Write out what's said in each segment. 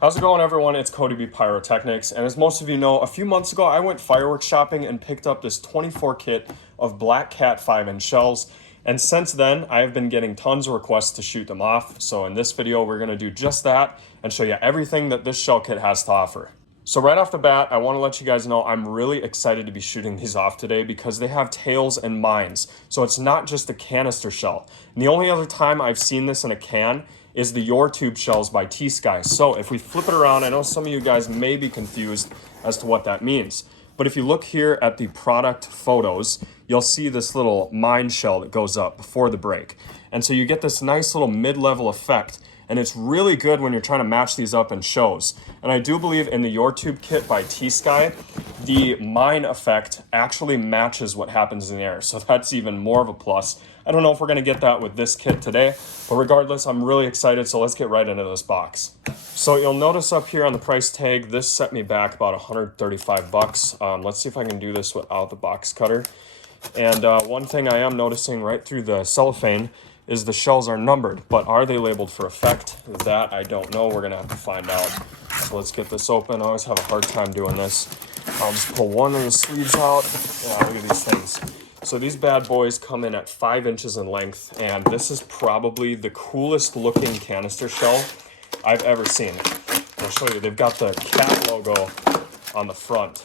How's it going, everyone? It's CodyBPyrotechnics, and as most of you know, a few months ago I went fireworks shopping and picked up this 24 kit of Black Cat 5-inch shells, and since then I've been getting tons of requests to shoot them off. So in this video we're going to do just that and show you everything that this shell kit has to offer. So right off the bat, I want to let you guys know I'm really excited to be shooting these off today because they have tails and mines. So it's not just a canister shell. And the only other time I've seen this in a can is the Your Tube shells by T-Sky. So if we flip it around, I know some of you guys may be confused as to what that means. But if you look here at the product photos, you'll see this little mine shell that goes up before the break. And so you get this nice little mid-level effect. And it's really good when you're trying to match these up in shows. And I do believe in the Your Tube kit by T-Sky, the mine effect actually matches what happens in the air. So that's even more of a plus. I don't know if we're gonna get that with this kit today, but regardless, I'm really excited, so let's get right into this box. So you'll notice up here on the price tag, this set me back about 135 bucks. Let's see if I can do this without the box cutter. And one thing I am noticing right through the cellophane is the shells are numbered, but are they labeled for effect? That I don't know. We're gonna have to find out. So let's get this open. I always have a hard time doing this. I'll just pull one of the sleeves out. Yeah, look at these things. So these bad boys come in at 5 inches in length, and this is probably the coolest looking canister shell I've ever seen. I'll show you. They've got the cat logo on the front.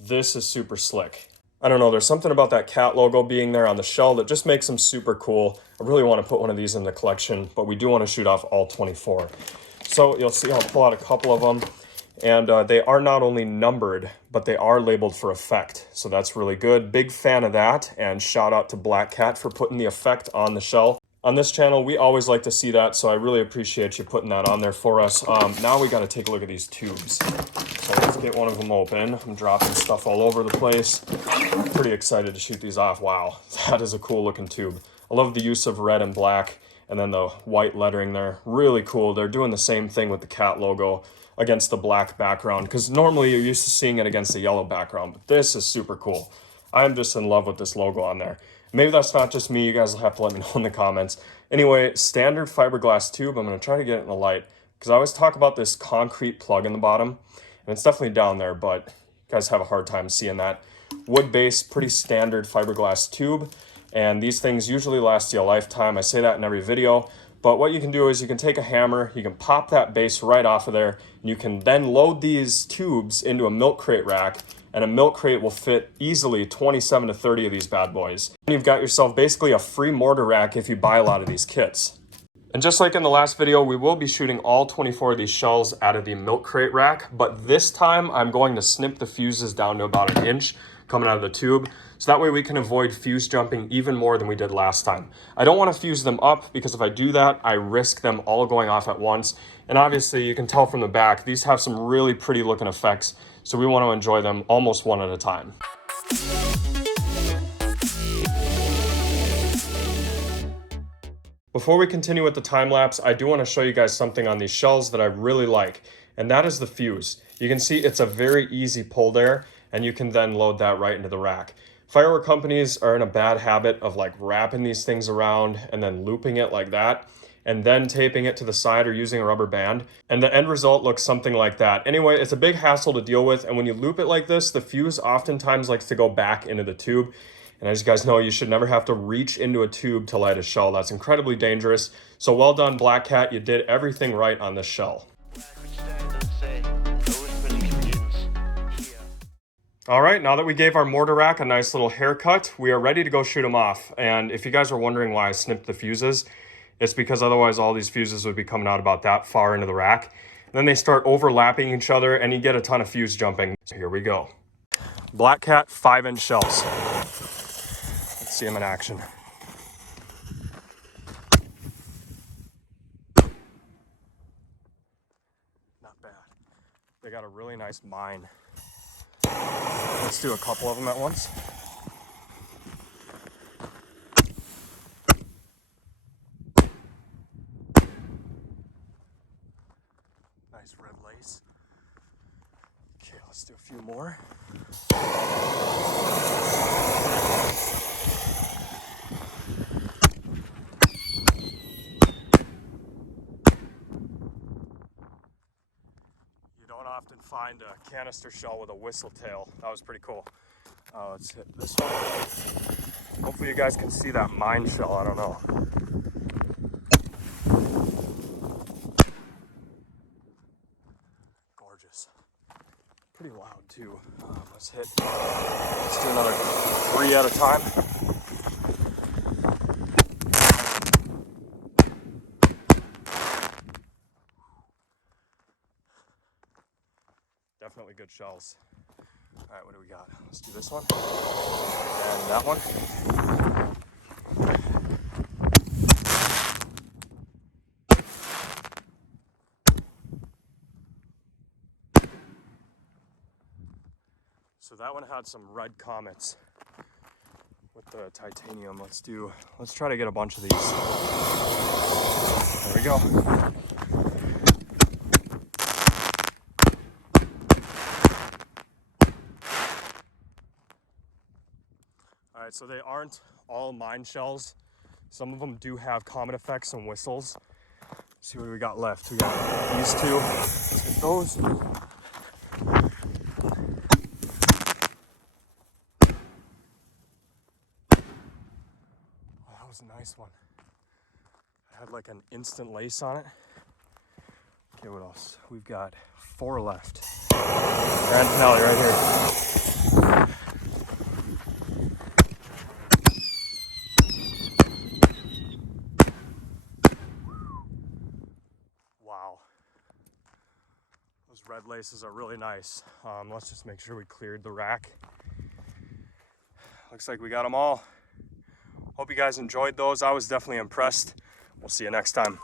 This is super slick. I don't know, there's something about that cat logo being there on the shell that just makes them super cool. I really want to put one of these in the collection, but we do want to shoot off all 24. So you'll see I'll pull out a couple of them, and they are not only numbered, but they are labeled for effect. So that's really good. Big fan of that, and shout out to Black Cat for putting the effect on the shell. On this channel, we always like to see that, so I really appreciate you putting that on there for us. Now we got to take a look at these tubes. So let's get one of them open. I'm dropping stuff all over the place. I'm pretty excited to shoot these off. Wow, that is a cool looking tube. I love the use of red and black, and then the white lettering there. Really cool. They're doing the same thing with the cat logo against the black background, because normally you're used to seeing it against the yellow background, but this is super cool. I'm just in love with this logo on there. Maybe that's not just me. You guys will have to let me know in the comments. Anyway, standard fiberglass tube. I'm going to try to get it in the light because I always talk about this concrete plug in the bottom, and it's definitely down there, but you guys have a hard time seeing that. Wood-based, pretty standard fiberglass tube, and these things usually last you a lifetime. I say that in every video, but what you can do is you can take a hammer, you can pop that base right off of there, and you can then load these tubes into a milk crate rack, and a milk crate will fit easily 27 to 30 of these bad boys. And you've got yourself basically a free mortar rack if you buy a lot of these kits. And just like in the last video, we will be shooting all 24 of these shells out of the milk crate rack, but this time I'm going to snip the fuses down to about 1 inch coming out of the tube, so that way we can avoid fuse jumping even more than we did last time. I don't want to fuse them up because if I do that, I risk them all going off at once. And obviously you can tell from the back, these have some really pretty looking effects, so we want to enjoy them almost one at a time. Before we continue with the time lapse, I do want to show you guys something on these shells that I really like, and that is the fuse. You can see it's a very easy pull there, and you can then load that right into the rack. Firework companies are in a bad habit of like wrapping these things around and then looping it like that, and then taping it to the side or using a rubber band. And the end result looks something like that. Anyway, it's a big hassle to deal with, and when you loop it like this, the fuse oftentimes likes to go back into the tube. And as you guys know, you should never have to reach into a tube to light a shell. That's incredibly dangerous. So well done, Black Cat. You did everything right on this shell. All right, now that we gave our mortar rack a nice little haircut, we are ready to go shoot them off. And if you guys are wondering why I snipped the fuses, it's because otherwise all these fuses would be coming out about that far into the rack. And then they start overlapping each other and you get a ton of fuse jumping. So here we go. Black Cat 5-inch shells. Let's see them in action. Not bad. They got a really nice mine. Let's do a couple of them at once. Nice red lace. Okay, let's do a few more. often find a canister shell with a whistle tail. That was pretty cool. Let's hit this one. Hopefully you guys can see that mine shell. I don't know. Gorgeous. Pretty loud too. Let's do another 3 at a time. Definitely good shells. All right, what do we got? Let's do this one. And that one. So that one had some red comets with the titanium. Let's try to get a bunch of these. There we go. All right, so they aren't all mine shells. Some of them do have comet effects and whistles. Let's see what we got left. We got these two. Let's get those. Oh, that was a nice one. It had like an instant lace on it. Okay, what else? We've got 4 left. Grand finale right here. Wow. Those red laces are really nice. Let's just make sure we cleared the rack. Looks like we got them all. Hope you guys enjoyed those. I was definitely impressed. We'll see you next time.